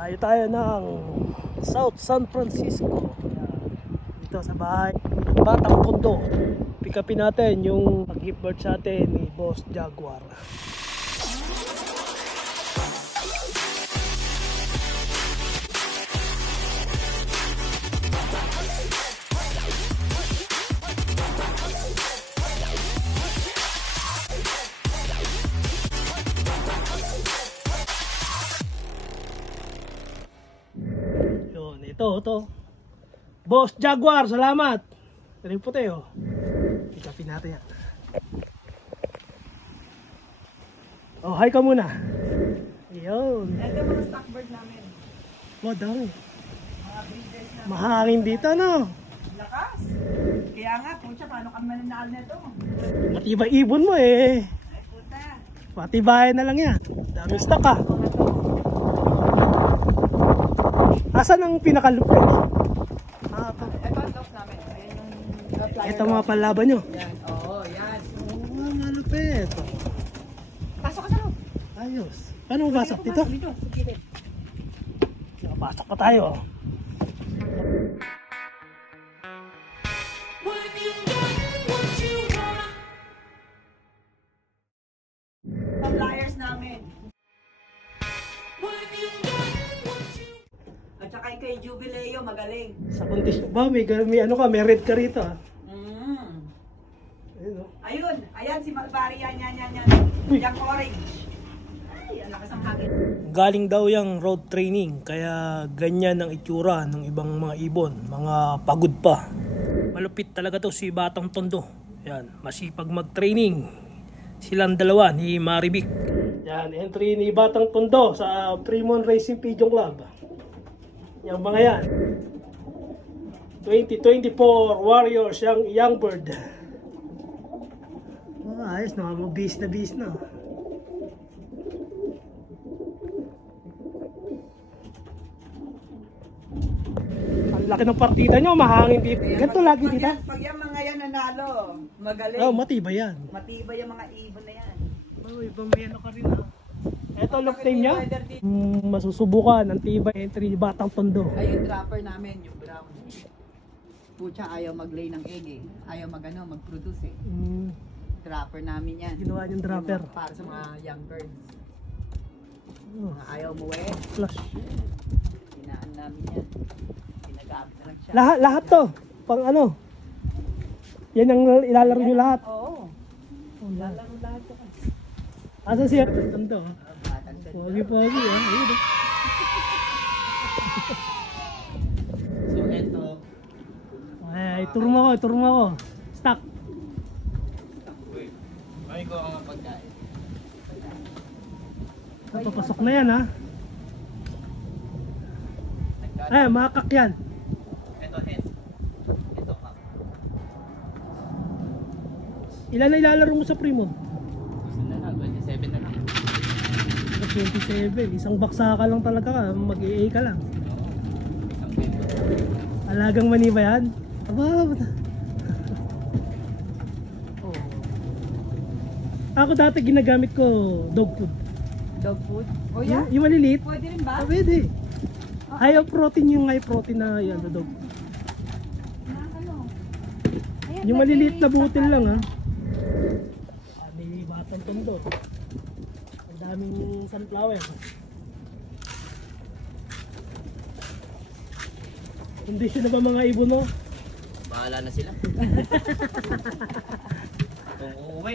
Tayo ng South San Francisco. Dito sa bahay Batang Tondo. Pick upin natin yung pag-gift bird sa atin ni Boss Jaguar. Ito. Boss Jaguar, salamat. Ito yung puti, oh. Ikapin natin yan. Oh, hi ka muna. Yun. Ito yung mga stock bird namin. Oh, dami. Mga breeders namin. Mahangin dito, no? Lakas. Kaya nga, pucha, paano kami mananal na ito? Matibay ibon mo, eh. Ay, puta. Patibayan na lang yan. Dami stock, ah. Asan ang pinaka-loop ito? Ito ang lock namin. Ayan yung Ito mga palaban nyo. Yan. Oo, yan. Oo, malupit. Pasok ka sa loob. Ayos. Paano mabasok dito? Dito, sige. Nakapasok pa tayo. Ang flyers namin. At saka kay Jubileo, magaling. Sa contest ba, may ano ka, may red ka rito, ah. Ayun, oh. Ayun, ayan si Malbari, yan. Yung orange. Ay, ang lakas ng hangin. Galing daw yung road training, kaya ganyan ang itsura ng ibang mga ibon, mga pagod pa. Malupit talaga to si Batang Tondo. Yan, masipag mag-training. Silang dalawa ni Maribik. Yan, entry ni Batang Tondo sa Fremont Racing Pigeon Club. Yung mga yan. 2024 Warriors, yung young bird. Oh, ayos na, bis na. Ang laki ng partida nyo, mahangin dito. Ganito lagi dito. Pag yung mga yan nanalo, magaling. Oh, matibay yan. Matibay yung mga ibon na yan. Oh, ibang may ano ka rin, ha. Ito look team niya. Masusubukan ang tibay entry ni Batang Tondo. Ay, yung dropper namin, yung brown. Pucha, ayaw mag-lay ng egg eh. Ayaw mag-produce eh. Dropper namin yan. Ginawa niyong dropper. Yung para sa mga young birds. Oh, Mga ayaw muwi. flush. Hinaan namin yan. Ginagamit na lang siya. Lahat to. Pang ano. Yan ang ilalaro nyo lahat. Oo. Lalaro lahat ko. Asa siya? Tondo. Pogi, ha. Ayun, So ito, ay, turo mo ako. Stock. may ko ang pagkain. Papasok na yan, ha. Ay, makak yan. Ito hen. Ito ka. Ilan na ilalaro mo sa Fremont? Gusto na lang, 27 na lang. 27. Isang baksa ka lang talaga ka. Mag-EA ka lang. Isang bento. Alagang mani ba yan? Aba. Oh. Ako dati ginagamit ko dog food. Dog food? O yan? Yung maliliit. Pwede rin ba? Pwede. High protein yung high protein na yan, dog. Ayan, Yung maliliit na butil lang, ha. May Batang Tondo. Ang daming sunflower. Kondisyon na ba mga ibon, no? Bahala na sila. Uuwi.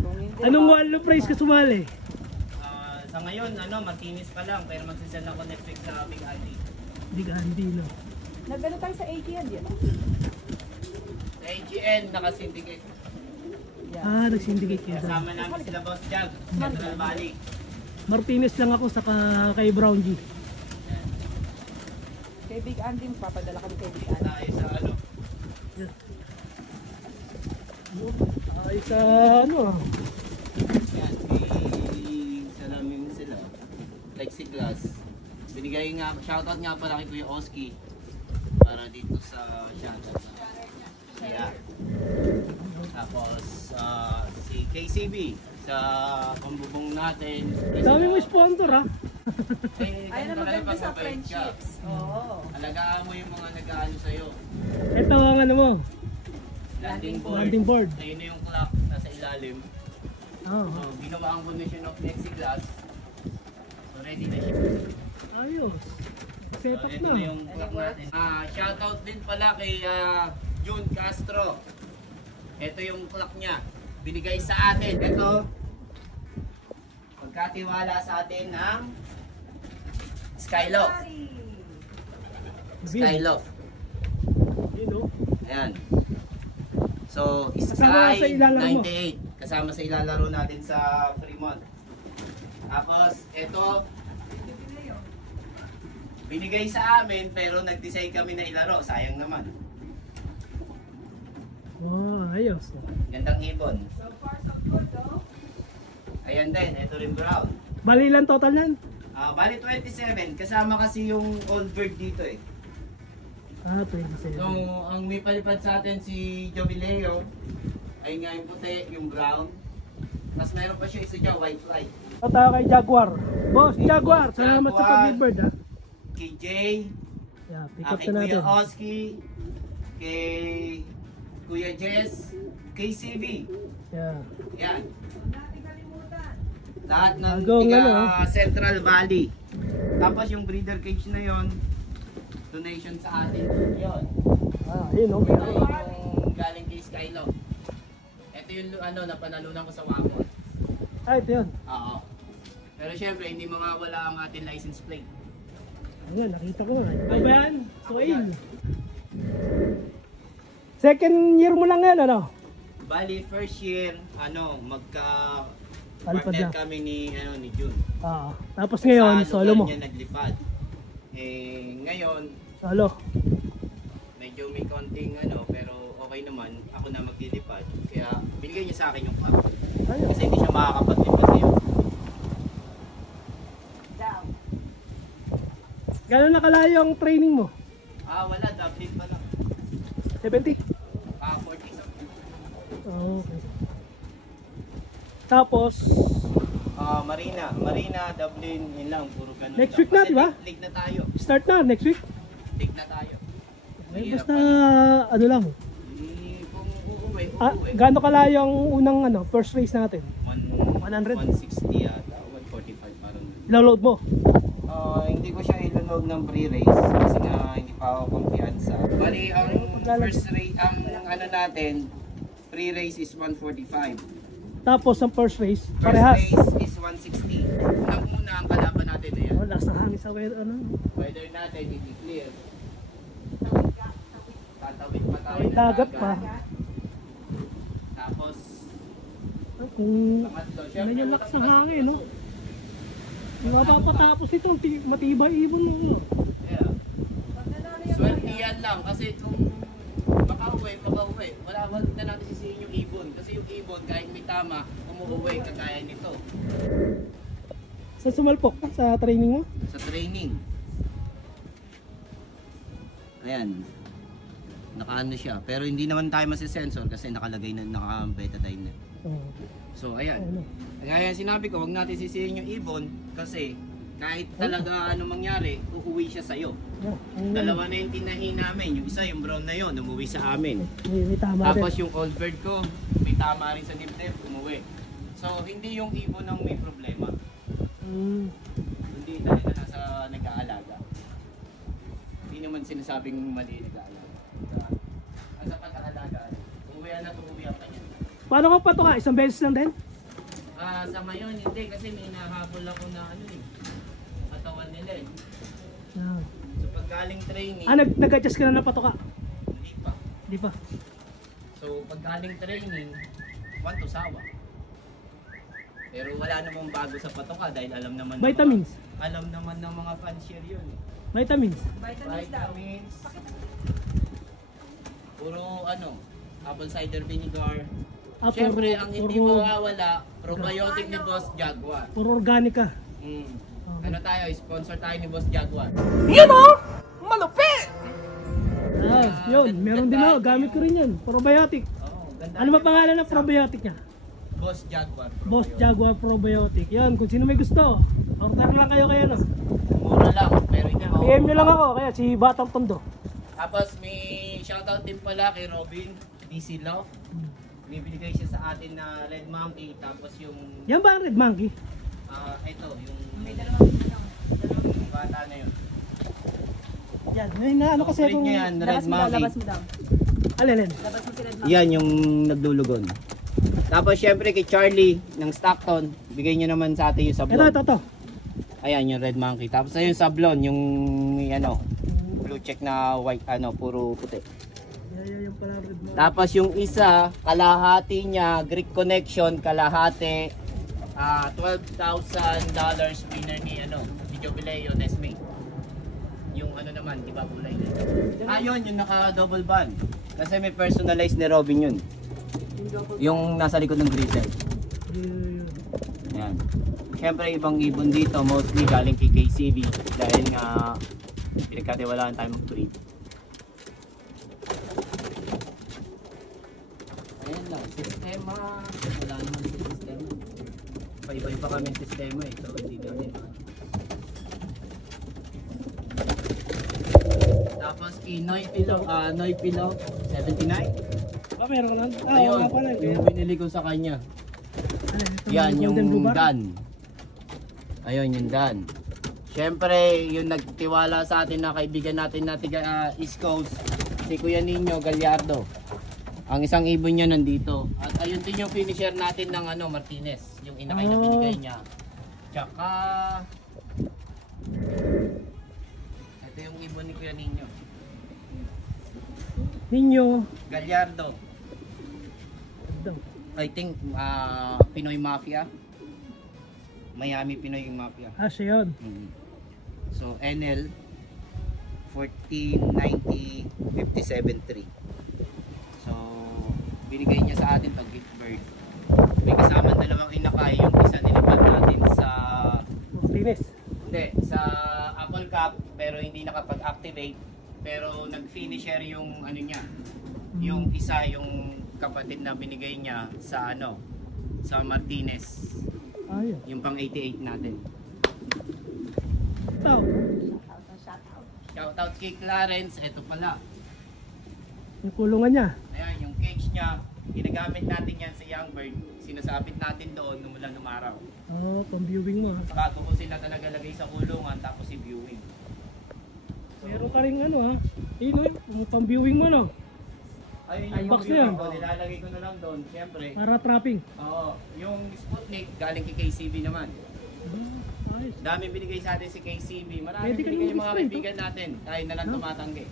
Kung hindi, Anong wallo price ka sumali? Sa ngayon, matinis pa lang, pero magsisend ako next week sa Big Andy. Big Andy, no? nagano tayo sa AGN, di ba? Sa AGN, nakasyndicate. Nag-syndicate kayo. Kasama namin sila Boss Jag, Central Valley. Martinez lang ako sa kay Brown G. Kay Big Andy, papadala kami kay Big Andy. Tayo sa Ay sa ano? Yan, salamin sila. Plexiglass. Binigay nga, shoutout nga pala kay Kuya Oski. Para dito sa shoutout. Kaya. Tapos, si KCB sa pambubong natin. Dami mo sponsor, ha? Ayun na maganda sa friendships. Oo. Alagaan mo yung mga nag-aano sa'yo. Ito ang ano mo, Landing board. landing board. Ayun na yung clock nasa ilalim. Oh, So, ginawa ang condition of plexiglass. So, ready na siya. ayos. So, Set up ito na. na yung clock natin. Shoutout din pala kay June Castro. Ito yung clock niya. Binigay sa atin. Ito, pagkatiwala sa atin ng Skyloft. Skyloft. Yun o. Ayan. So, Kasama sa Sky ilalaro mo. 98. Kasama sa ilalaro natin sa Fremont. Tapos, ito, binigay sa amin pero nag-decide kami na ilaro. Sayang naman. Wow, ayos. Gandang ibon. Ayan din, ito rin brown. Bali lang total yan? Bali 27, kasama kasi yung old bird dito eh. Ah, 27. So, ang may palipad sa atin si Jovileo, ay nga yung puti, yung brown. Tapos meron pa siya isa dyan, white fly. Tayo kay Jaguar. Boss, Hey, Jaguar, Boss salamat sa Jaguar. pag-bird ha. Kay Jay, Yeah, pick up kay na Kuya natin. Oski, kay Kuya Jess, kay CV. Yeah. Yan. Lahat ng Hanggang tiga ano, Central Valley. Tapos yung breeder cage na yon, donation sa atin yun. Ah, yun o. Ito yung galing kay Skyloft. Ito yung ano, napanalunan ko sa Wamon. Ah, ito yun. Oo. Pero syempre, hindi mawawala ang ating license plate. Ayun, nakita ko nga. Ito ba yan? Ako Soil. yan. Second year mo lang yan, ano? Bali, first year, ano, Alipad partner na. kami ni June. Ah, tapos ngayon, Sa solo mo. lugar niya naglipad. Ngayon, Solo. medyo may konting pero okay naman. Ako na maglilipad. Kaya binigay niya sa akin yung club. Ayun. Kasi hindi siya makakapaglipad ngayon. Gano'n nakalayo ang training mo? Wala. Dublin pa lang. 70? 40 something. Oh, okay. Tapos, Marina, Dublin, yun lang. Puro ganun. Next lang. week na, Kasi di ba? League na tayo. start na next week. League na tayo. Eh, Mahirap basta, pa. ano lang. Kung uuwi. Gano'n kalayo ang unang first race natin? 100? 160 yata. 145 parang. Load mo? Hindi ko siya ilulog ng pre-race kasi nga hindi pa ako kumpiyansa. Bali, ang first race, ang natin, pre-race is 145. Tapos ang first race, First parehas. race is 160. Unang-una ang kalaban natin na yan. Oh, last ng hangin sa Weather natin, hindi clear. Tatawid pa tayo ng dagat pa. Tapos, Kung pangatlo, medyo syempre, lakas ng hangin, no? Yung mapapatapos ito, matibay ibon mo. Yeah. Swertihan lang kasi kung makauwi. Wala na natin sisihin yung ibon. Kasi yung ibon kahit may tama, umuuwi kagaya nito. Sa sumalpok sa training mo? Sa training. Ayan. Nakaano siya. Pero hindi naman tayo masisensor kasi nakalagay na, naka-betadine na. Oh. So ayan. Ano? Kaya sinabi ko, huwag natin sisihin yung ibon kasi kahit talaga ano mangyari, uuwi siya sa'yo. Yeah, ayun. Dalawa na yung tinahi namin. Yung isa, yung brown na yon, umuwi sa amin. May tama Tapos rin. yung old bird ko, may tama rin sa dibdib, umuwi. So hindi yung ibon ang may problema. Hindi talaga nasa nag-aalaga. Hindi naman sinasabing mali nag-aalaga. Nasa pag-aalaga, umuwihan na tumuwihan ka niya. Paano ka pa ito ka? Isang beses lang din? Sa ngayon, hindi kasi may nahabol ako na katawan nila eh. Yeah. So pag galing training, Nag-adjust ka na ng patoka? hindi pa. Di pa. So pag galing training, want to sawa. Pero wala namang bago sa patoka dahil alam naman ng Vitamins? alam naman ng mga fancier yun eh. Vitamins? Vitamins. Puro apple cider vinegar. Siyempre, ang hindi mawawala, probiotic ni Boss Jaguar. Puro organic ka. Ano tayo, sponsor tayo ni Boss Jaguar. Yun. Meron din ako. Gamit ko rin yan. Probiotic. Ganda. Ano ba pangalan ng probiotic niya? Boss Jaguar. Boss Jaguar Probiotic. Yan. Kung sino may gusto, order lang kayo kaya no. PM nyo lang ako, kaya si Batang Tondo. Tapos may shoutout din pala kay Robin DC Love. May binigay siya sa atin na Red Monkey. Tapos yung Yan ba ang Red Monkey? ito, yung May dalawang yung bata na yun. Yan, may na ano kasi Favorite akong... niya yan, Red Monkey. labas mo daw. Alin? Labas mo si Red Yan yung naglulugon. Tapos syempre kay Charlie ng Stockton, bigay niyo naman sa atin yung sablon. Ito. Ayan yung Red Monkey. Tapos ayun yung sablon, yung ano, blue check na white, ano, puro puti. Yan pala Red Monkey. Tapos yung isa, kalahati niya, Greek Connection, kalahati, $12,000 winner ni ano, ni Jubileo Nesme. Yung ano naman, di ba kulay na ito? Yun, yung naka-double band. Kasi may personalized ni Robin yun. Yung nasa likod ng grizzle. Ayan. Siyempre ibang ibon dito, mostly galing kay KCB dahil nga pinagkatiwalaan tayo mag-breed. Ayan lang, sistema. Wala naman sa sistema. Iba-iba kami sistema eh, so hindi namin. Tapos Noy Pillow, 79. Meron ka lang? Ayun, nga pala. yung binili ko sa kanya. Yan, yung Dan. Ayun, yung Dan. Siyempre, yung nagtiwala sa atin na kaibigan natin na tiga East Coast, si Kuya Nino Gallardo. Ang isang ibon niya nandito. At ayun din yung finisher natin ng ano, Martinez. Yung inakay na binigay niya. Tsaka... ito yung ibon ni Kuya Nino. Ninyo. Gallardo. I think Pinoy Mafia. Miami Pinoy Mafia. Siya yun. So NL 1490-57-3. So binigay niya sa atin pag gift bird. May kasama dalawang inakay, yung isa nilipat natin sa Martinez. hindi, sa Apple Cup pero hindi nakapag-activate, pero nag-finisher yung ano niya. Yung isa, yung kapatid na binigay niya sa ano, sa Martinez. Ayun. Yung pang 88 natin. Ito. Shoutout kay Clarence, eto pala. Yung kulungan niya. Ayan, yung cage niya, ginagamit natin yan sa young bird. Sinasabit natin doon nung mula nung araw. Pang viewing mo. Saka ko sila talaga lagay sa kulungan tapos si viewing. Meron ka rin ano ha. Yung pang viewing mo no. Ayun yung box viewing niya. ko, nilalagay ko na lang doon, syempre. Para trapping. Oo, yung Sputnik galing kay KCB naman. Ayos. Dami binigay sa atin si KCB. Marami Pwede ka binigay yung mga mag-display, kaibigan natin. Tayo na lang tumatanggi.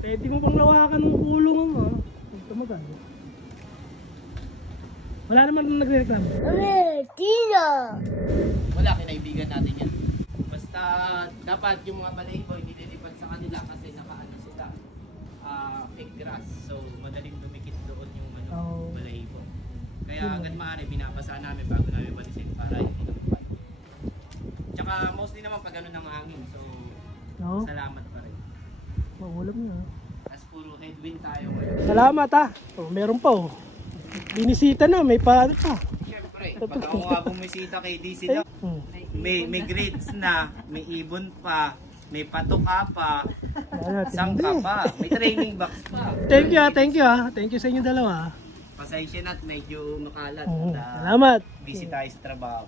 Pwede mo pang lawakan ng kulungan mo ha. Huwag tumagal. Wala naman nagre-reklamo. Wala, kinaibigan natin yan. Basta dapat yung mga balahibo hindi nililipat sa kanila kasi nakaano sila. Fake grass. So madaling dumikit doon yung balahibo. Kaya agad maaari binabasa namin bago namin balisin para hindi lumipad. Tsaka mostly naman pag ano ng hangin. So salamat pa rin. Maulam na. As puro headwind tayo ngayon. Salamat ha. Meron pa oh. Binisita na, may pa. Siyempre, pag ako nga bumisita kay DC lang, may grades na, may ibon pa, may patuka pa, sangka pa, may training box pa. Thank you ha. Thank you sa inyo dalawa. Pasensya na at medyo makalat. Salamat. Busy tayo sa trabaho.